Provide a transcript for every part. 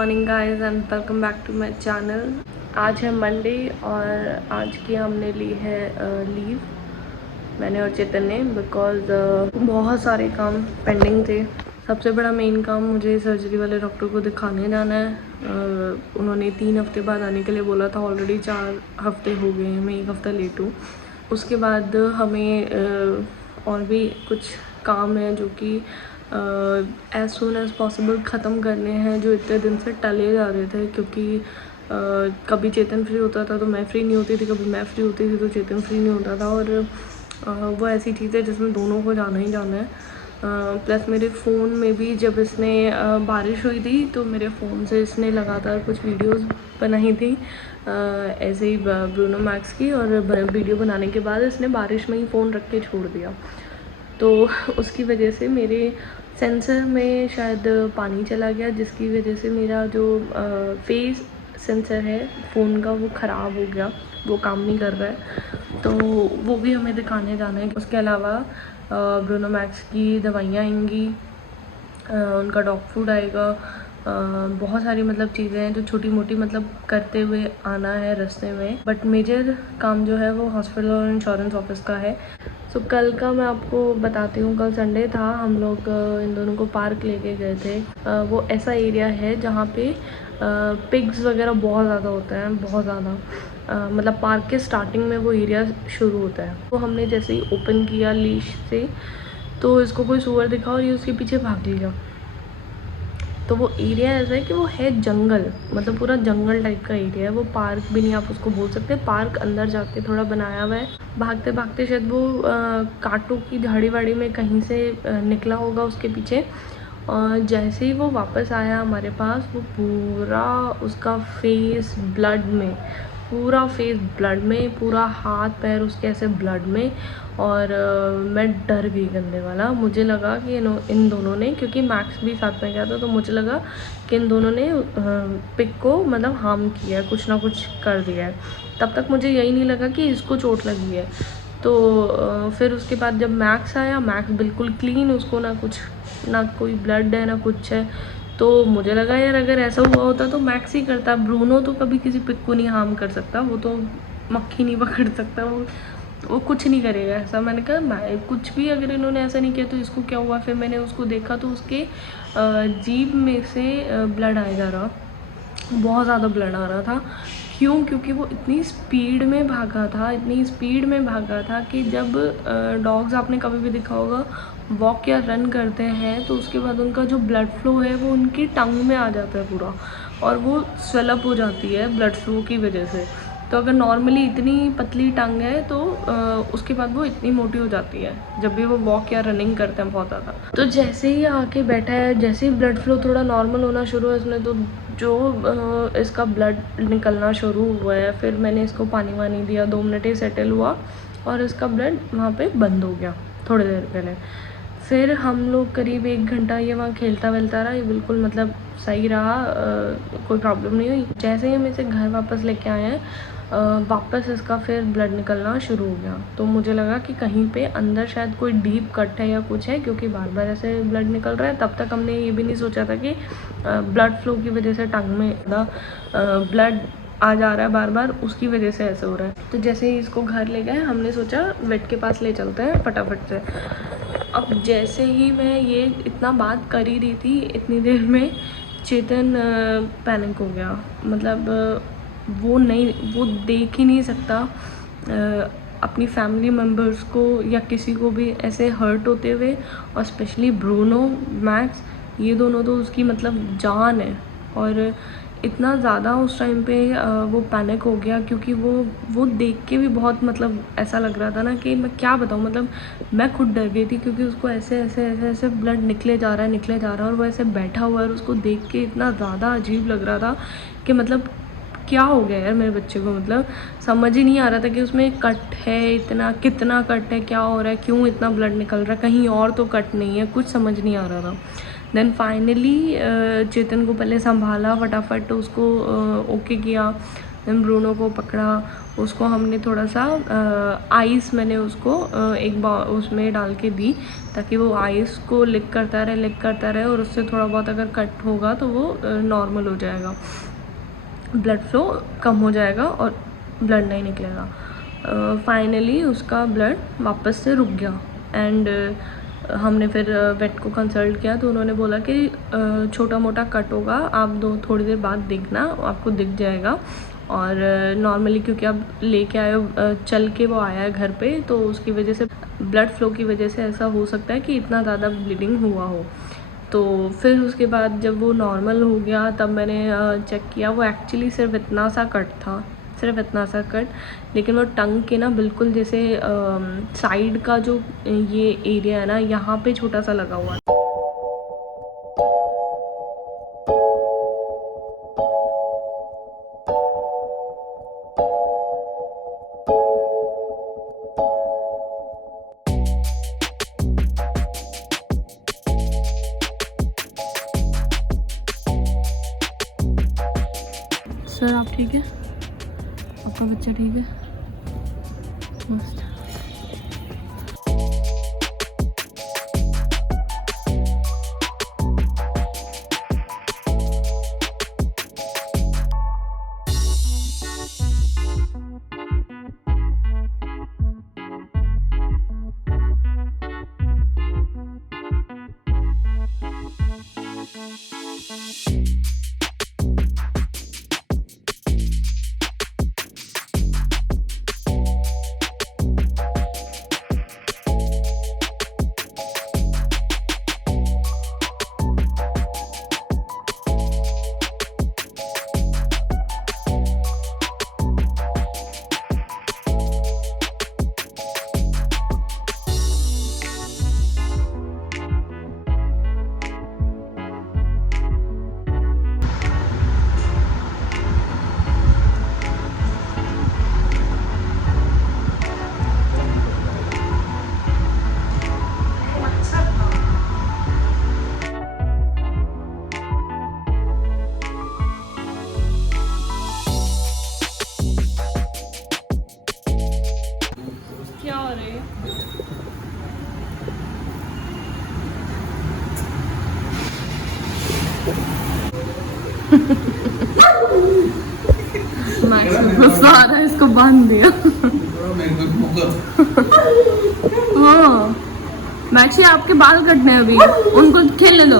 Morning guys and welcome back to my channel. आज है Monday और आज की हमने ली है लीव, मैंने और चेतन ने, बिकॉज बहुत सारे काम पेंडिंग थे। सबसे बड़ा मेन काम, मुझे सर्जरी वाले डॉक्टर को दिखाने जाना है। उन्होंने 3 हफ्ते बाद आने के लिए बोला था, ऑलरेडी 4 हफ्ते हो गए हैं, मैं 1 हफ्ता लेट हूँ। उसके बाद हमें और भी कुछ काम है जो कि एज सुन एज़ पॉसिबल ख़त्म करने हैं, जो इतने दिन से टले जा रहे थे। क्योंकि कभी चेतन फ्री होता था तो मैं फ्री नहीं होती थी, कभी मैं फ्री होती थी तो चेतन फ्री नहीं होता था। और वो ऐसी चीज़ है जिसमें दोनों को जाना ही जाना है। प्लस मेरे फ़ोन में भी जब इसने बारिश हुई थी तो मेरे फ़ोन से इसने लगातार कुछ वीडियोस बनाई थी ऐसे ही ब्रूनो मैक्स की, और वीडियो बनाने के बाद इसने बारिश में ही फ़ोन रख के छोड़ दिया। तो उसकी वजह से मेरे सेंसर में शायद पानी चला गया, जिसकी वजह से मेरा जो फेस सेंसर है फ़ोन का वो ख़राब हो गया, वो काम नहीं कर रहा है। तो वो भी हमें दिखाने जाना है। उसके अलावा ब्रूनो मैक्स की दवाइयाँ आएंगी, उनका डॉग फूड आएगा, बहुत सारी मतलब चीज़ें हैं जो छोटी मोटी मतलब करते हुए आना है रास्ते में। बट मेजर काम जो है वो हॉस्पिटल और इंश्योरेंस ऑफिस का है। सो कल का मैं आपको बताती हूँ। कल संडे था, हम लोग इन दोनों को पार्क लेके गए थे। वो ऐसा एरिया है जहाँ पे पिग्स वगैरह बहुत ज़्यादा होता है, बहुत ज़्यादा। मतलब पार्क के स्टार्टिंग में वो एरिया शुरू होता है। वो हमने जैसे ही ओपन किया लीश से, तो इसको कोई सूअर दिखा और ये उसके पीछे भाग लिया। तो वो एरिया ऐसा है कि वो है जंगल, मतलब पूरा जंगल टाइप का एरिया है। वो पार्क भी नहीं आप उसको बोल सकते, पार्क अंदर जाके थोड़ा बनाया हुआ है। भागते भागते शायद वो कांटों की झाड़ी वाड़ी में कहीं से निकला होगा उसके पीछे। और जैसे ही वो वापस आया हमारे पास, वो पूरा उसका फेस ब्लड में, पूरा फेस ब्लड में, पूरा हाथ पैर उसके ऐसे ब्लड में। और मैं डर गई गंदे वाला। मुझे लगा कि इन दोनों ने, क्योंकि मैक्स भी साथ में गया था, तो मुझे लगा कि इन दोनों ने पिग को मतलब हार्म किया है, कुछ ना कुछ कर दिया है। तब तक मुझे यही नहीं लगा कि इसको चोट लगी है। तो फिर उसके बाद जब मैक्स आया, मैक्स बिल्कुल क्लीन, उसको ना कुछ, ना कोई ब्लड है ना कुछ है। तो मुझे लगा यार अगर ऐसा हुआ होता तो मैक्स ही करता। ब्रूनो तो कभी किसी पिग को नहीं हार्म कर सकता, वो तो मक्खी नहीं पकड़ सकता, वो कुछ नहीं करेगा ऐसा। मैंने कहा मैं कुछ भी, अगर इन्होंने ऐसा नहीं किया तो इसको क्या हुआ। फिर मैंने उसको देखा तो उसके जीभ में से ब्लड आया जा रहा, बहुत ज़्यादा ब्लड आ रहा था। क्यों? क्योंकि वो इतनी स्पीड में भागा था, इतनी स्पीड में भागा था कि जब डॉग्स, आपने कभी भी देखा होगा, वॉक या रन करते हैं तो उसके बाद उनका जो ब्लड फ्लो है वो उनकी टंग में आ जाता है पूरा, और वो स्वेलअप हो जाती है ब्लड फ्लो की वजह से। तो अगर नॉर्मली इतनी पतली टंग है तो उसके बाद वो इतनी मोटी हो जाती है जब भी वो वॉक या रनिंग करते हैं बहुत ज़्यादा। तो जैसे ही आके बैठा है, जैसे ही ब्लड फ्लो थोड़ा नॉर्मल होना शुरू है, इसने तो जो इसका ब्लड निकलना शुरू हुआ है। फिर मैंने इसको पानी वानी दिया, 2 मिनट ही सेटल हुआ और इसका ब्लड वहाँ पे बंद हो गया थोड़ी देर पहले। फिर हम लोग करीब 1 घंटा ये वहाँ खेलता वेलता रहा, ये बिल्कुल मतलब सही रहा, कोई प्रॉब्लम नहीं हुई। जैसे ही हम इसे घर वापस लेके आए हैं, वापस इसका फिर ब्लड निकलना शुरू हो गया। तो मुझे लगा कि कहीं पे अंदर शायद कोई डीप कट है या कुछ है, क्योंकि बार बार ऐसे ब्लड निकल रहा है। तब तक हमने ये भी नहीं सोचा था कि ब्लड फ्लो की वजह से टंग में ब्लड आ जा रहा है बार बार, उसकी वजह से ऐसे हो रहा है। तो जैसे ही इसको घर ले गए, हमने सोचा वेट के पास ले चलते हैं फटाफट से। अब जैसे ही मैं ये इतना बात कर ही रही थी, इतनी देर में चेतन पैनिक हो गया। मतलब वो देख ही नहीं सकता अपनी फैमिली मेम्बर्स को या किसी को भी ऐसे हर्ट होते हुए, और स्पेशली ब्रूनो मैक्स, ये दोनों तो उसकी मतलब जान है। और इतना ज़्यादा उस टाइम पे वो पैनिक हो गया, क्योंकि वो देख के भी बहुत मतलब ऐसा लग रहा था ना कि मैं क्या बताऊँ। मतलब मैं खुद डर गई थी, क्योंकि उसको ऐसे ऐसे ऐसे ऐसे ब्लड निकले जा रहा है, और वो ऐसे बैठा हुआ है, और उसको देख के इतना ज़्यादा अजीब लग रहा था कि मतलब क्या हो गया यार मेरे बच्चे को। मतलब समझ ही नहीं आ रहा था कि उसमें कट है, इतना कितना कट है, क्या हो रहा है, क्यों इतना ब्लड निकल रहा है, कहीं और तो कट नहीं है, कुछ समझ नहीं आ रहा था। देन फाइनली चेतन को पहले संभाला फटाफट, उसको ओके किया। देन ब्रूनो को पकड़ा, उसको हमने थोड़ा सा आइस मैंने उसको उसमें डाल के दी, ताकि वो आइस को लिक करता रहे और उससे थोड़ा बहुत अगर कट होगा तो वो नॉर्मल हो जाएगा, ब्लड फ्लो कम हो जाएगा और ब्लड नहीं निकलेगा। फाइनली उसका ब्लड वापस से रुक गया एंड हमने फिर वेट को कंसल्ट किया तो उन्होंने बोला कि छोटा मोटा कट होगा, आप थोड़ी देर बाद देखना, आपको दिख जाएगा। और नॉर्मली क्योंकि आप लेके आए हो, चल के वो आया है घर पे, तो उसकी वजह से ब्लड फ्लो की वजह से ऐसा हो सकता है कि इतना ज़्यादा ब्लीडिंग हुआ हो। तो फिर उसके बाद जब वो नॉर्मल हो गया तब मैंने चेक किया, वो एक्चुअली सिर्फ इतना सा कट था, सिर्फ इतना सा कट, लेकिन वो टंग के ना बिल्कुल जैसे साइड का जो ये एरिया है ना, यहाँ पे छोटा सा लगा हुआ था। सर आप ठीक है? आपका बच्चा ठीक है? मस्त। गुस्सा आ रहा है, इसको बांध दिया। हाँ मैक्सी, आपके बाल कटने हैं अभी, उनको खेलने दो।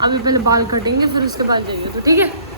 अभी पहले बाल कटेंगे फिर उसके बाद जाइए, तो ठीक है।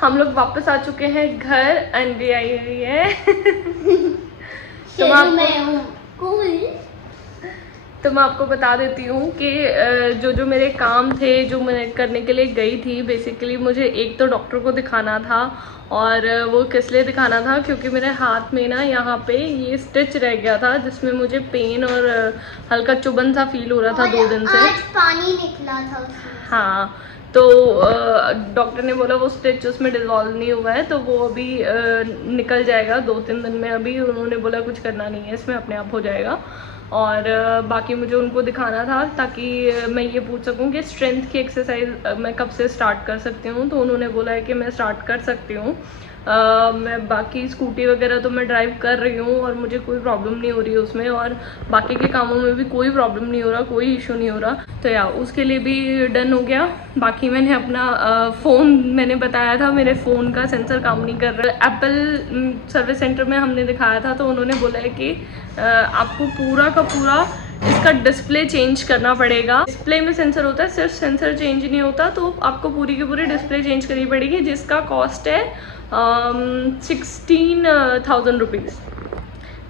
हम लोग वापस आ चुके हैं घर, अंडी आई हुई है। तो मैं आपको बता देती हूँ कि जो मेरे काम थे, जो मैं करने के लिए गई थी, बेसिकली मुझे एक तो डॉक्टर को दिखाना था, और वो किस लिए दिखाना था, क्योंकि मेरे हाथ में ना यहाँ पे ये स्टिच रह गया था, जिसमें मुझे पेन और हल्का चुभन सा फील हो रहा था 2 दिन से। आज पानी निकला था उसमें। हाँ, तो डॉक्टर ने बोला वो स्टिच उसमें डिज़ोल्व नहीं हुआ है, तो वो अभी निकल जाएगा 2-3 दिन में। अभी उन्होंने बोला कुछ करना नहीं है इसमें, अपने आप हो जाएगा। और बाकी मुझे उनको दिखाना था ताकि मैं ये पूछ सकूं कि स्ट्रेंथ की एक्सरसाइज मैं कब से स्टार्ट कर सकती हूँ। तो उन्होंने बोला है कि मैं स्टार्ट कर सकती हूँ। मैं बाकी स्कूटी वगैरह तो मैं ड्राइव कर रही हूँ और मुझे कोई प्रॉब्लम नहीं हो रही है उसमें, और बाकी के कामों में भी कोई प्रॉब्लम नहीं हो रहा, कोई इशू नहीं हो रहा। तो यार उसके लिए भी डन हो गया। बाकी मैंने अपना फ़ोन, मैंने बताया था मेरे फ़ोन का सेंसर काम नहीं कर रहा है। एप्पल सर्विस सेंटर में हमने दिखाया था, तो उन्होंने बोला है कि आपको पूरा का पूरा इसका डिस्प्ले चेंज करना पड़ेगा। डिस्प्ले में सेंसर होता है, सिर्फ सेंसर चेंज नहीं होता, तो आपको पूरी की पूरी डिस्प्ले चेंज करनी पड़ेगी, जिसका कॉस्ट है 16,000 रुपीज़।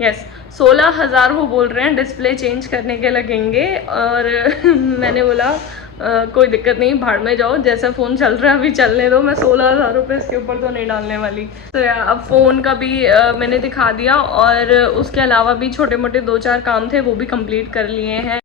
यस 16,000 वो बोल रहे हैं डिस्प्ले चेंज करने के लगेंगे। और मैंने बोला कोई दिक्कत नहीं, भाड़ में जाओ, जैसा फ़ोन चल रहा है अभी चलने दो, मैं 16,000 रुपये इसके ऊपर तो नहीं डालने वाली। तो यार अब फ़ोन का भी मैंने दिखा दिया, और उसके अलावा भी छोटे मोटे 2-4 काम थे वो भी कंप्लीट कर लिए हैं।